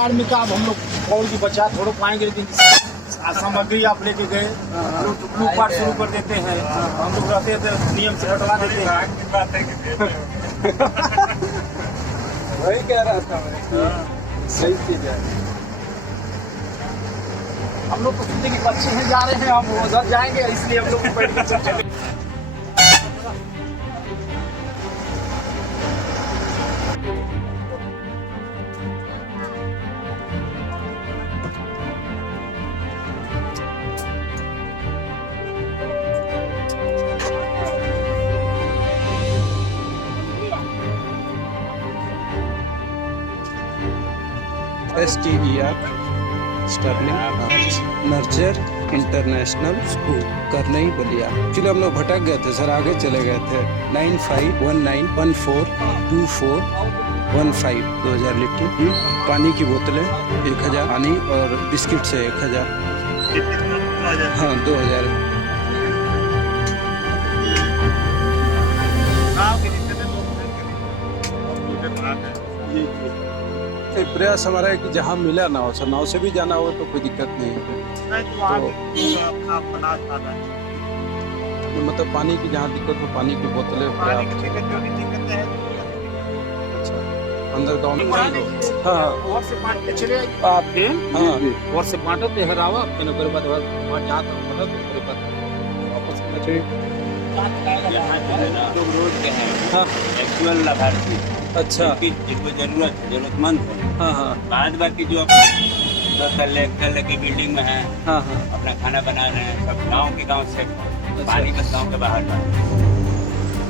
बाढ़ में का अब हम लोग और भी बचा थोड़ा पाएंगे, लेकिन सामग्री आप लेके गए लूट पाट शुरू कर देते हैं। हम लोग रहते थे नियम से हटवा देते हैं। वही कह रहा था मैं, सही चीज है। हम लोग तो सोचते कि बच्चे हैं जा रहे हैं, हम उधर जाएंगे, इसलिए हम लोग बैठ के चलते। STER sterling nurture international school Karnai Ballia. Actually हम लोग भटक गए थे सर, आगे चले गए थे। 9519142415 2000 लीटर पानी की बोतलें 1000 पानी और बिस्किट से 1000। हाँ 2000। प्रयास हमारा है कि जहाँ मिला नाव से, नाव से भी जाना हो तो कोई दिक्कत नहीं है। तो मतलब पानी की जहाँ दिक्कत हो, पानी की बोतलें अंदर गाँव में। हाँ और से बांट के चले आपके हाँ और से बांटो ते हरावा फिर ओकरे बाद वहां जहां तक मतलब ओकरे बाद वापस करना चाहिए। लोग रोड के हैं हाँ एक्चुअल लाभार्थी। अच्छा जिनको जरूरतमंद है। हाँ हाँ बाद बाकी जो तल्ले की बिल्डिंग में है, हाँ हाँ अपना खाना बना रहे हैं, सब गांव के गांव से पानी बस गांव के बाहर का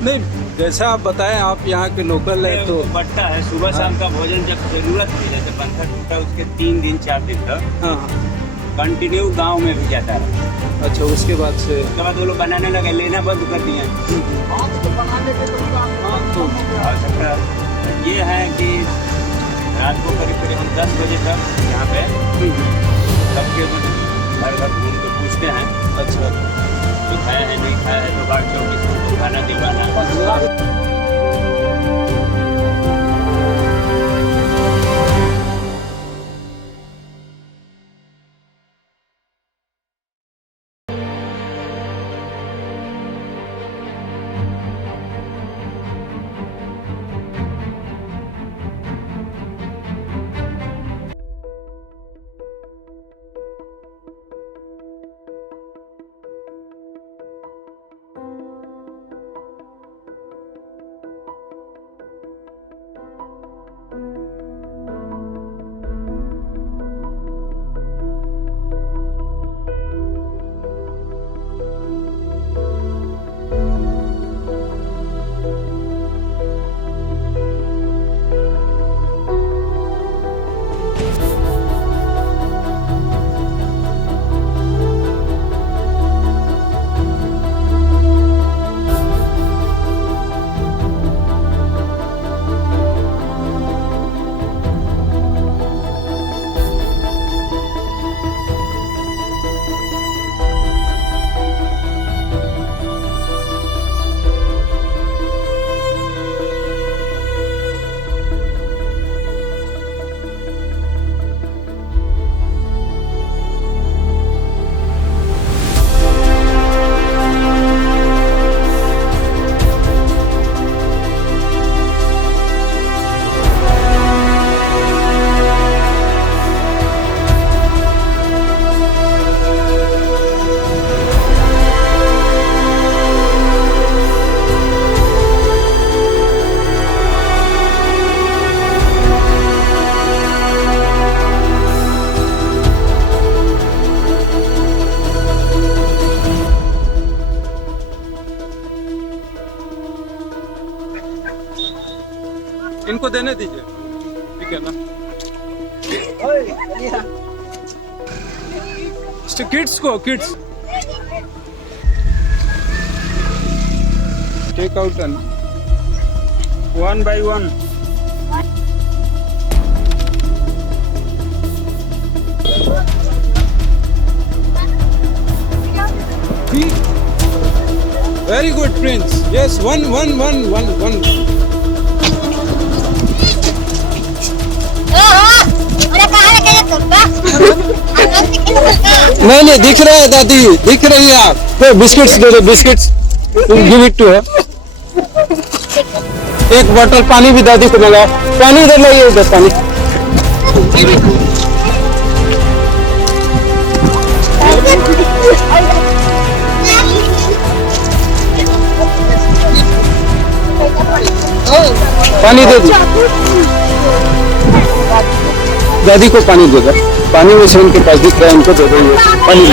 नहीं, जैसा आप बताएं, आप यहाँ के लोकल है तो बढ़ता है। सुबह शाम का भोजन जब जरूरत थी, जैसे बंधर टूटा उसके 3 दिन 4 दिन तक हाँ कंटिन्यू गांव में भी जाता है। अच्छा उसके बाद से उसके बाद वो लोग बनाने लगे, लेना बंद कर दिए। आवश्यकता ये है कि रात को करीब हम 10 बजे तक यहाँ पे सबके घर घर घूम के पूछते हैं। अच्छा जो खाया है नहीं खाया है, तो बाढ़ चौकी को खाना दिलवाना। इनको देने दीजिए, ठीक है ना। किड्स को kids take out and 1 by 1। Very good, Prince. Yes, one. नहीं नहीं दिख रहा है दादी, दिख रही है आप। तो बिस्किट्स दे दो, बिस्किट्स गिव इट टू है। एक बोतल पानी भी दादी को मंगाओ, पानी इधर लाइए, इधर पानी। पानी दे दो दादी को, पानी दे दो। पानी में से उनके पास दिख रहा है, उनको दे दो ये पानी।